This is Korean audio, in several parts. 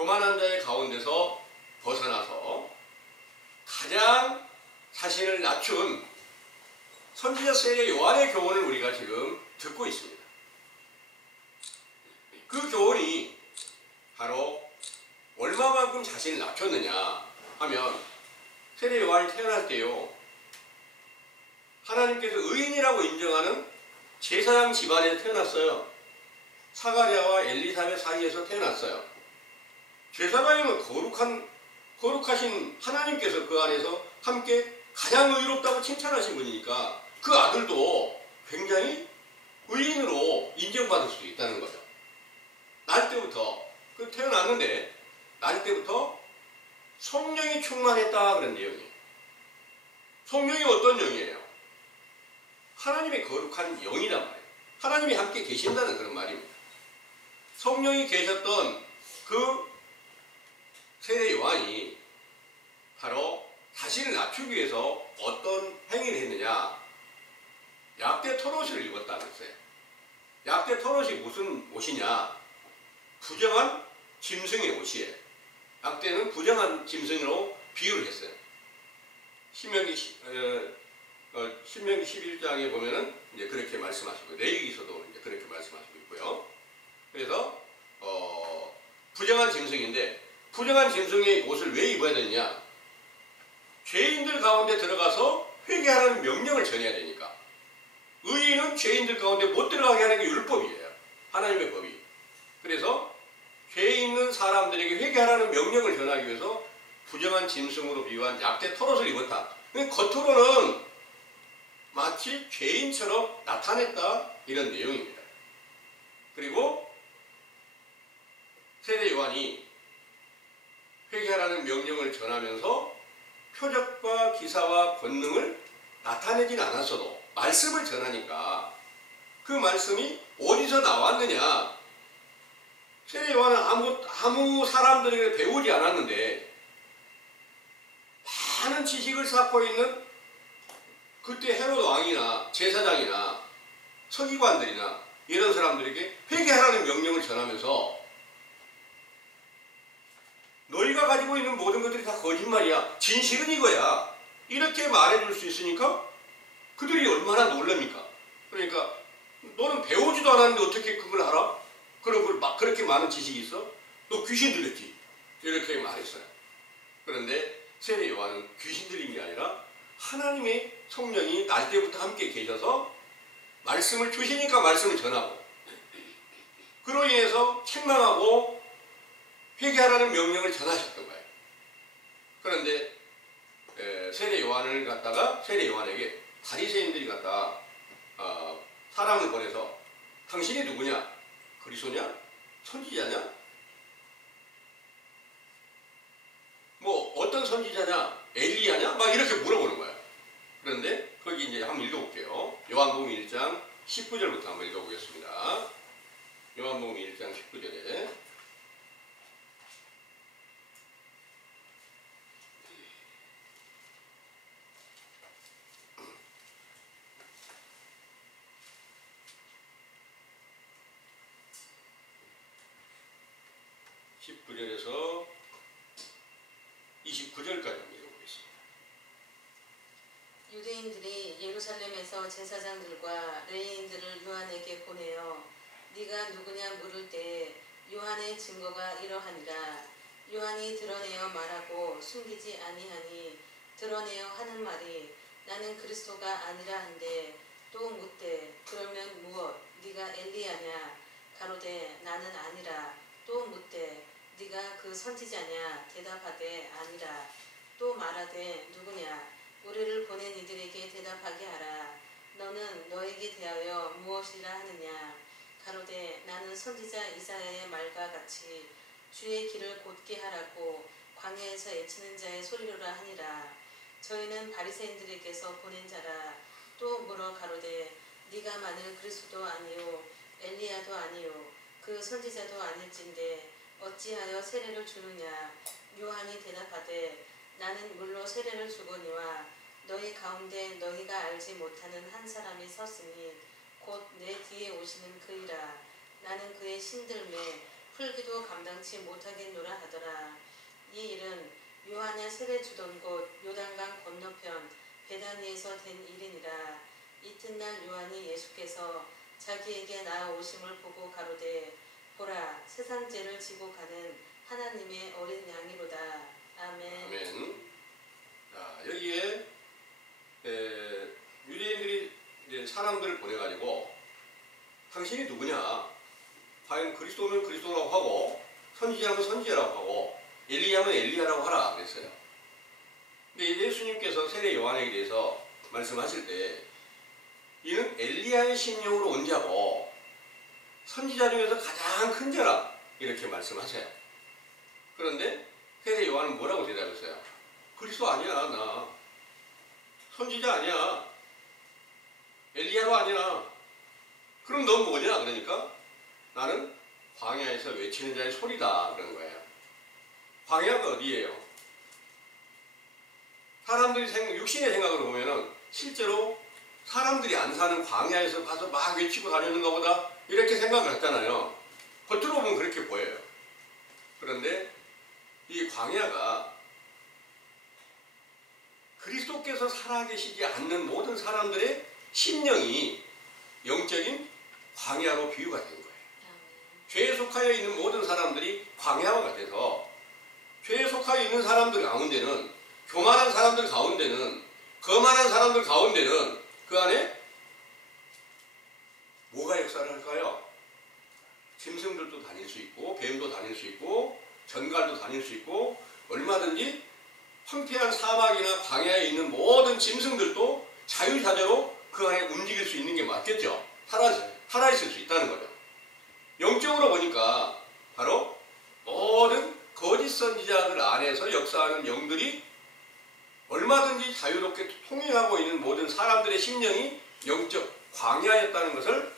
교만한 자의 가운데서 벗어나서 가장 자신을 낮춘 선지자 세례 요한의 교훈을 우리가 지금 듣고 있습니다. 그 교훈이 바로 얼마만큼 자신을 낮췄느냐 하면 세례 요한이 태어날 때요, 하나님께서 의인이라고 인정하는 제사장 집안에서 태어났어요. 사가랴와 엘리사벳 사이에서 태어났어요. 제사장이면 거룩하신 하나님께서 그 안에서 함께 가장 의롭다고 칭찬하신 분이니까 그 아들도 굉장히 의인으로 인정받을 수 있다는 거죠. 날 때부터, 태어났는데 날 때부터 성령이 충만했다 그런 내용이에요. 성령이 어떤 영이에요? 하나님의 거룩한 영이란 말이에요. 하나님이 함께 계신다는 그런 말입니다. 성령이 계셨던 그 세례 요한이 바로 자신을 낮추기 위해서 어떤 행위를 했느냐, 약대 토롯을 입었다는 거예요. 약대 토롯이 무슨 옷이냐? 부정한 짐승의 옷이에요. 약대는 부정한 짐승으로 비유를 했어요. 신명기 11장에 보면은 이제 그렇게 말씀하시고, 레위기서도 이제 그렇게 말씀하시고 있고요. 그래서 부정한 짐승인데, 부정한 짐승의 옷을 왜 입어야 되느냐? 죄인들 가운데 들어가서 회개하라는 명령을 전해야 되니까. 의인은 죄인들 가운데 못 들어가게 하는 게 율법이에요. 하나님의 법이. 그래서 죄 있는 사람들에게 회개하라는 명령을 전하기 위해서 부정한 짐승으로 비유한 약대 토롯을 입었다. 겉으로는 마치 죄인처럼 나타냈다, 이런 내용입니다. 그리고 세례 요한이 회개하라는 명령을 전하면서 표적과 기사와 권능을 나타내진 않았어도 말씀을 전하니까 그 말씀이 어디서 나왔느냐? 세례 요한은 아무 사람들에게 배우지 않았는데 많은 지식을 쌓고 있는 그때 헤롯 왕이나 제사장이나 서기관들이나 이런 사람들에게 회개하라는 명령을 전하면서 너희가 가지고 있는 모든 것들이 다 거짓말이야, 진실은 이거야, 이렇게 말해줄 수 있으니까 그들이 얼마나 놀랍니까? 그러니까 너는 배우지도 않았는데 어떻게 그걸 알아? 그럼 막 그렇게 많은 지식이 있어? 너 귀신 들렸지? 이렇게 말했어요. 그런데 세례 요한은 귀신 들린 게 아니라 하나님의 성령이 날 때부터 함께 계셔서 말씀을 주시니까 말씀을 전하고, 그로 인해서 책망하고 회개하라는 명령을 전하셨던 거예요. 그런데 세례 요한을 갖다가, 세례 요한에게 바리새인들이 갖다 사람을 보내서 당신이 누구냐? 그리스도냐? 선지자냐? 뭐 어떤 선지자냐? 엘리야냐? 막 이렇게 물어보는 거야. 그런데 거기 이제 한번 읽어볼게요. 요한복음 1장 19절부터 한번 읽어보겠습니다. 요한복음 1장 19절에 19절에서 29절까지 한번 읽어보겠습니다. 유대인들이 예루살렘에서 제사장들과 레위인들을 요한에게 보내어 네가 누구냐 물을 때에 요한의 증거가 이러하니라. 요한이 드러내어 말하고 숨기지 아니하니 드러내어 하는 말이 나는 그리스도가 아니라 한데, 또 묻되 그러면 무엇? 네가 엘리야냐? 가로되 나는 아니라. 또 묻되 네가 그 선지자냐? 대답하되 아니라. 또 말하되 누구냐? 우리를 보낸 이들에게 대답하게 하라. 너는 너에게 대하여 무엇이라 하느냐? 가로되 나는 선지자 이사야의 말과 같이 주의 길을 곧게 하라고 광야에서 애치는 자의 소리로라 하니라. 저희는 바리새인들에게서 보낸 자라. 또 물어 가로되 네가 만일 그리스도도 아니요 엘리야도 아니요 그 선지자도 아닐진데 어찌하여 세례를 주느냐? 요한이 대답하되 나는 물로 세례를 주거니와 너희 가운데 너희가 알지 못하는 한 사람이 섰으니 곧 내 뒤에 오시는 그이라. 나는 그의 신들매 풀기도 감당치 못하겠노라 하더라. 이 일은 요한의 세례 주던 곳 요단강 건너편 베다니에서 된 일이니라. 이튿날 요한이 예수께서 자기에게 나아오심을 보고 가로되 보라 세상 죄를 지고 가는 하나님의 어린 양이로다. 아멘. 아멘. 자, 여기에 유대인들이 이제 사람들을 보내가지고 당신이 누구냐? 과연 그리스도면 그리스도라고 하고 선지자면 선지자라고 하고 엘리야면 엘리야라고 하라 그랬어요. 근데 예수님께서 세례 요한에게 대해서 말씀하실 때 이는 엘리야의 심령으로 온 자고 선지자 중에서 가장 큰 자라 이렇게 말씀하세요. 그런데 세례 요한은 뭐라고 대답했어요? 그리스도 아니야. 나 선지자 아니야. 엘리야도 아니야. 그럼 넌 뭐냐? 그러니까 나는 광야에서 외치는 자의 소리다 그런 거예요. 광야가 어디예요? 사람들이 육신의 생각으로 보면은 실제로 사람들이 안 사는 광야에서 가서 막 외치고 다니는 것보다 이렇게 생각을 했잖아요. 겉으로 보면 그렇게 보여요. 그런데 이 광야가 그리스도께서 살아계시지 않는 모든 사람들의 심령이 영적인 광야로 비유가 된 거예요. 죄에 속하여 있는 모든 사람들이 광야와 같아서 죄에 속하여 있는 사람들 가운데는 교만한 사람들 가운데는 거만한 사람들 가운데는 그 안에 뭐가 역사를 할까요? 짐승들도 다닐 수 있고 뱀도 다닐 수 있고 전갈도 다닐 수 있고 얼마든지 황폐한 사막이나 광야에 있는 모든 짐승들도 자유자재로 그 안에 움직일 수 있는 게 맞겠죠. 살아있을 수 있다는 거죠. 영적으로 보니까 바로 모든 거짓 선지자들 안에서 역사하는 영들이 얼마든지 자유롭게 통행하고 있는 모든 사람들의 심령이 영적 광야였다는 것을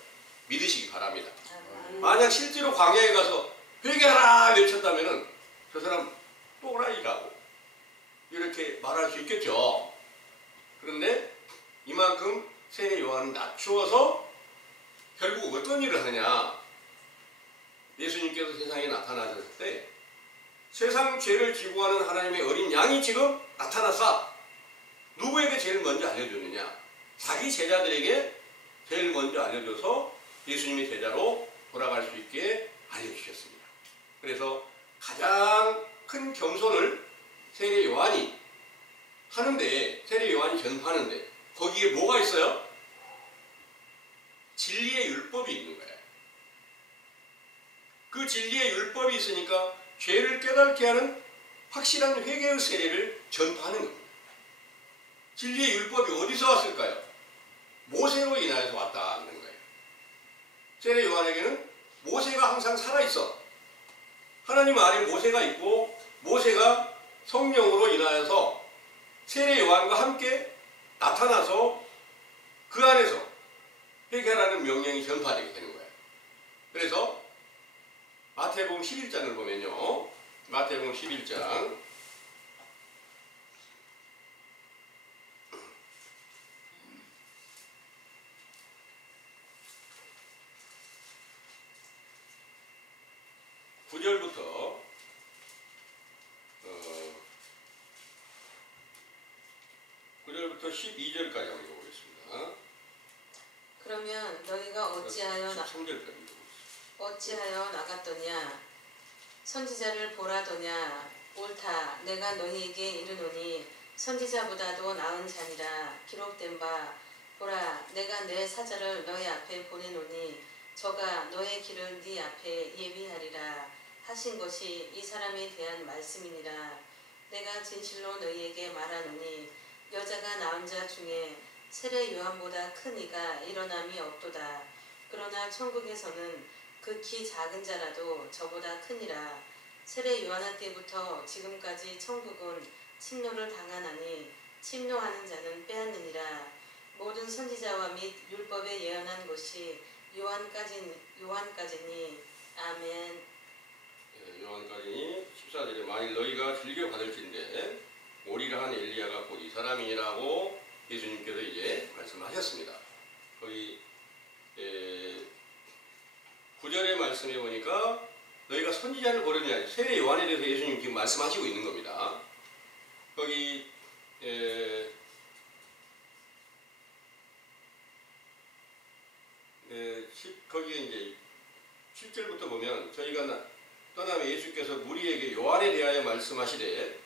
믿으시기 바랍니다. 만약 실제로 광야에 가서 회개하라 외쳤다면 저 사람 또라이라고 이렇게 말할 수 있겠죠. 그런데 이만큼 세례 요한은 낮추어서 결국 어떤 일을 하냐? 예수님께서 세상에 나타나셨을 때 세상 죄를 지고 가는 하나님의 어린 양이 지금 나타났어. 누구에게 제일 먼저 알려줬느냐? 자기 제자들에게 제일 먼저 알려줘서 예수님의 제자로 돌아갈 수 있게 알려주셨습니다. 그래서 가장 큰 겸손을 세례 요한이 하는데, 세례 요한이 전파하는데 거기에 뭐가 있어요? 진리의 율법이 있는 거예요. 그 진리의 율법이 있으니까 죄를 깨닫게 하는 확실한 회개의 세례를 전파하는 겁니다. 진리의 율법이 어디서 왔을까요? 모세로 인하여서 왔다는 거예요. 세례 요한에게는 모세가 항상 살아있어. 하나님 안에 모세가 있고 모세가 성령으로 인하여서 세례 요한과 함께 나타나서 그 안에서 회개하라는 명령이 전파되게 되는 거예요. 그래서 마태복음 11장을 보면요. 마태복음 11장 9절부터 12절까지 한번 읽어보겠습니다. 그러면 너희가 어찌하여 13절까지 어찌하여 나갔더냐? 선지자를 보라더냐? 옳다. 내가 너희에게 이르노니 선지자보다도 나은 자니라. 기록된 바 보라 내가 내 사자를 너희 앞에 보내노니 저가 너의 길을 네 앞에 예비하리라 하신 것이 이 사람에 대한 말씀이니라. 내가 진실로 너희에게 말하노니 여자가 낳은 자 중에 세례 요한보다 큰 이가 일어남이 없도다. 그러나 천국에서는 극히 작은 자라도 저보다 크니라. 세례 요한 때부터 지금까지 천국은 침노를 당하나니 침노하는 자는 빼앗느니라. 모든 선지자와 및 율법에 예언한 것이 요한까지니. 아멘. 요한까지니 14절에 만일 너희가 즐겨 받을진대 오리라 한 엘리야가 곧 이 사람이라고 예수님께서 이제 말씀하셨습니다. 거기 9절의 말씀에 보니까 너희가 선지자를 보려냐. 세례 요한에 대해서 예수님 지금 말씀하시고 있는 겁니다. 거기 거기에 이제 7절부터 보면 저희가 떠나면 예수께서 무리에게 요한에 대하여 말씀하시되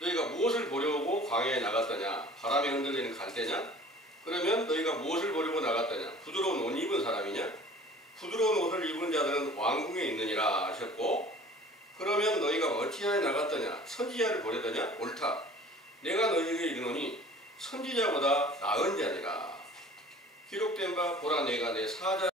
너희가 무엇을 보려고 광야에 나갔더냐? 바람에 흔들리는 갈대냐? 그러면 너희가 무엇을 보려고 나갔더냐? 부드러운 옷 입은 사람이냐? 부드러운 옷을 입은 자들은 왕궁에 있느니라 하셨고, 그러면 너희가 어찌하여 나갔더냐? 선지자를 보려더냐? 옳다. 내가 너희에게 이르노니 선지자보다 나은 자니라. 기록된 바 보라 내가 내 사자